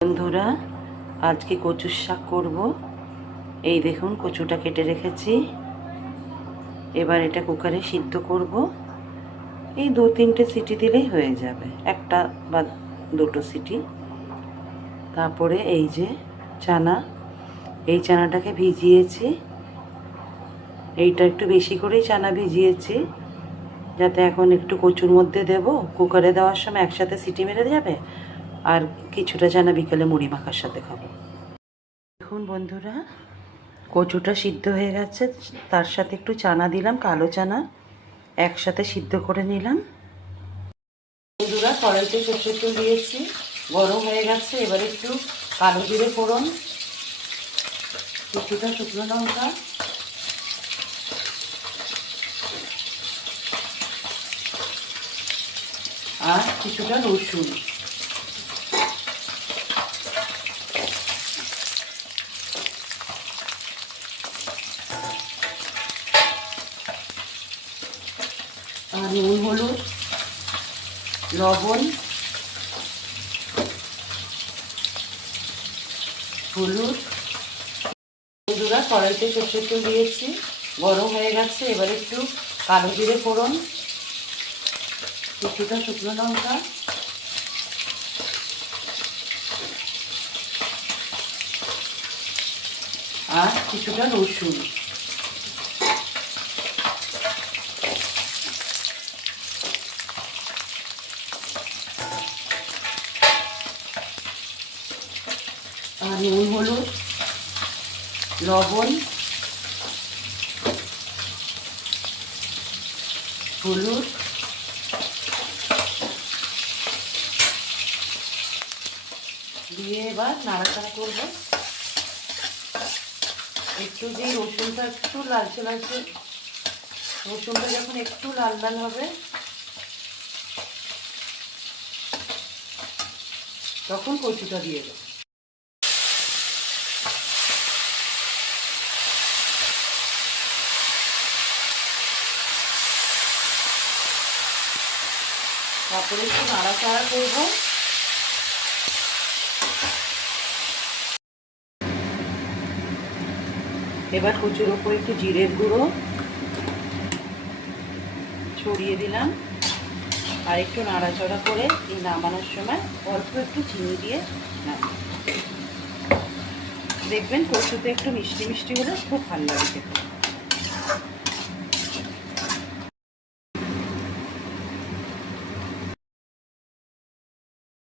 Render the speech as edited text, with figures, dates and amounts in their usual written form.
বন্ধুরা, আজকে কচুর শাক করব। এই দেখুন, কচুটা কেটে রেখেছি। এবার এটা কুকারে সিদ্ধ করব। এই 2-3টে সিটি দিলেই হয়ে যাবে, একটা বা দুটো সিটি। তারপরে এই যে চানা, এই চানাটাকে ভিজিয়েছি। এইটা একটু বেশি করেই চানা ভিজিয়েছি, যাতে এখন একটু কচুর মধ্যে দেব। কুকারে দেওয়ার সময় একসাথে সিটি মেরে যাবে, আর কিছুটা চানা বিকেলে মুড়ি মাখার সাথে খাবো। দেখুন বন্ধুরা, কচুটা সিদ্ধ হয়ে গেছে। তার সাথে একটু চানা দিলাম, কালো চানা একসাথে সিদ্ধ করে নিলাম। বন্ধুরা, কড়াইতে সর্ষের তেল দিয়েছি, গরম হয়ে গেছে। এবার একটু কালো জিরে ফোড়ন, কিছুটা শুকনো লঙ্কা, আর কিছুটা রসুন। আর নুন, হলুদ, লবণ, হলুদ। বন্ধুরা, কড়াইতে সর্ষের তেল দিয়েছি, গরম হয়ে গেছে। এবার একটু কালো জিরে ফোড়ন, কিছুটা শুকনো লঙ্কা, আর কিছুটা রসুন। আর নুন, হলুদ, লবণ, হলুদ, দিয়ে এবার নাড়াচাড়া করব। একটু যে রসুনটা একটু লালচে লালচে, রসুনটা যখন একটু লাল লাল হবে তখন কচুটা দিয়ে দেবো। তারপরে একটু নাড়াচাড়া করবো। এবার কচুর ওপর একটু জিরের গুঁড়ো ছড়িয়ে দিলাম, আর একটু নাড়াচাড়া করে এই নামানোর সময় অল্প একটু চিনি দিয়ে নামাবো। দেখবেন কচুতে একটু মিষ্টি মিষ্টি হলে খুব ভালো লাগে খেতে।